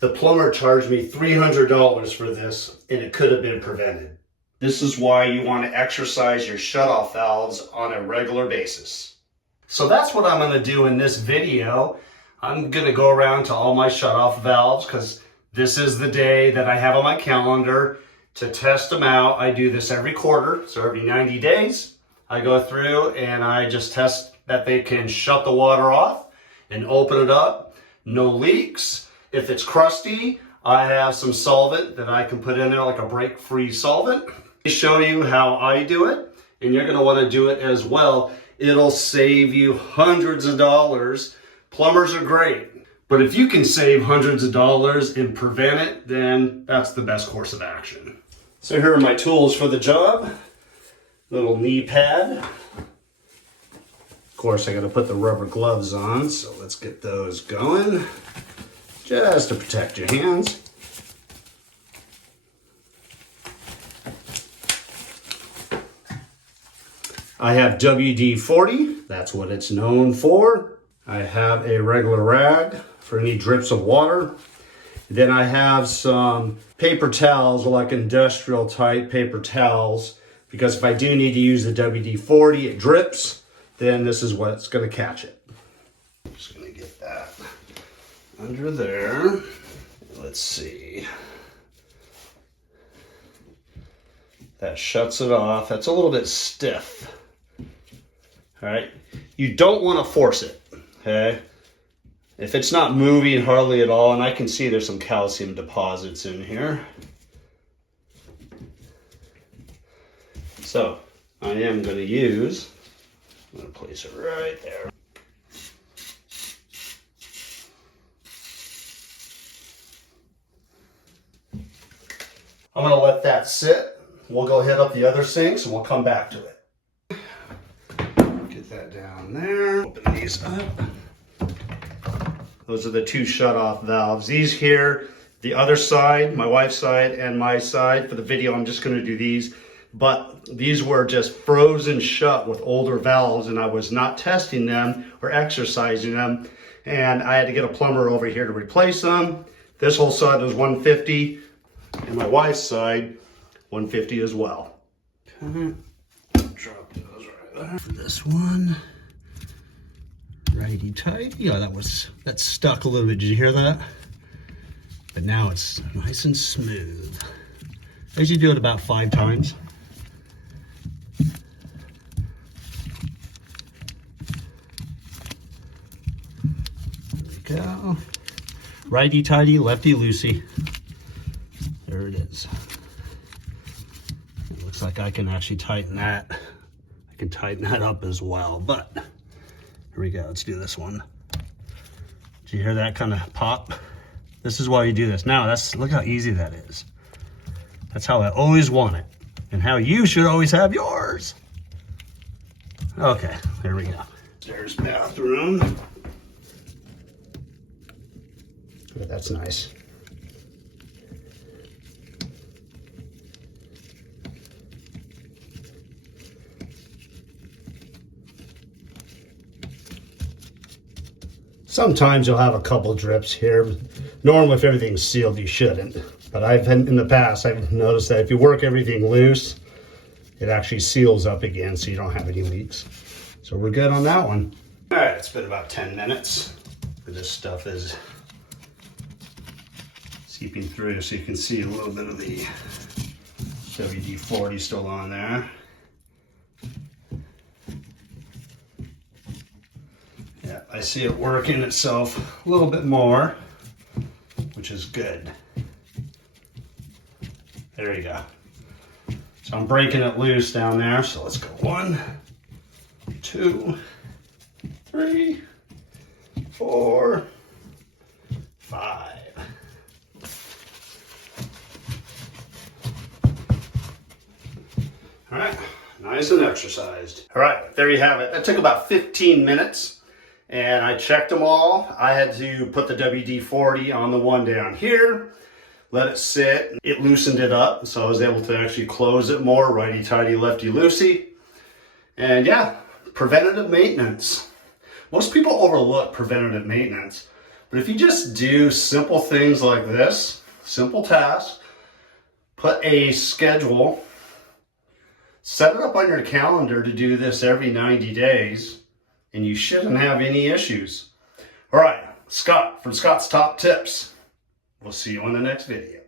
The plumber charged me $300 for this, and it could have been prevented. This is why you want to exercise your shutoff valves on a regular basis. So that's what I'm going to do in this video. I'm going to go around to all my shutoff valves because this is the day that I have on my calendar to test them out. I do this every quarter, so every 90 days I go through and I just test that they can shut the water off and open it up. No leaks. If it's crusty, I have some solvent that I can put in there, like a break-free solvent. I'll show you how I do it, and you're going to want to do it as well. It'll save you hundreds of dollars. Plumbers are great, but if you can save hundreds of dollars and prevent it, then that's the best course of action. So here are my tools for the job. Little knee pad. Of course, I got to put the rubber gloves on, so let's get those going, just to protect your hands. I have WD-40, that's what it's known for. I have a regular rag for any drips of water. Then I have some paper towels, like industrial type paper towels, because if I do need to use the WD-40, it drips, then this is what's going to catch it. I'm just going to get that under there. Let's see. That shuts it off. That's a little bit stiff. All right, you don't want to force it, okay? If it's not moving hardly at all, and I can see there's some calcium deposits in here. So I am going to use, I'm going to place it right there. I'm going to let that sit. We'll go hit up the other sinks and we'll come back to it. Get that down there. Open these up. Those are the two shutoff valves. These here, the other side, my wife's side and my side. For the video, I'm just going to do these. But these were just frozen shut with older valves, and I was not testing them or exercising them. And I had to get a plumber over here to replace them. This whole side was $150, and my wife's side, $150 as well. Okay. Drop those right there. For this one, righty tighty. Oh, that stuck a little bit. Did you hear that? But now it's nice and smooth. I usually do it about 5 times. There we go. Righty tighty, lefty loosey. There it is. It looks like I can actually tighten that. I can tighten that up as well, but here we go. Let's do this one. Did you hear that kind of pop? This is why you do this. Now, look how easy that is. That's how I always want it, and how you should always have yours. Okay, there we go. There's bathroom. Oh, that's nice. Sometimes you'll have a couple drips here. Normally, if everything's sealed, you shouldn't. But in the past, I've noticed that if you work everything loose, it actually seals up again, so you don't have any leaks. So we're good on that one. All right, it's been about 10 minutes. This stuff is seeping through, so you can see a little bit of the WD-40 still on there. Yeah, I see it working itself a little bit more, which is good. There you go. So I'm breaking it loose down there. So let's go 1, 2, 3, 4, 5. All right, nice and exercised. All right, there you have it. That took about 15 minutes. And I checked them all. I had to put the WD-40 on the one down here, let it sit. It loosened it up, so I was able to actually close it more, righty-tighty, lefty-loosey. And yeah, preventative maintenance. Most people overlook preventative maintenance. But if you just do simple things like this, simple tasks, put a schedule, set it up on your calendar to do this every 90 days, and you shouldn't have any issues. All right, Scott from Scott's Top Tips. We'll see you in the next video.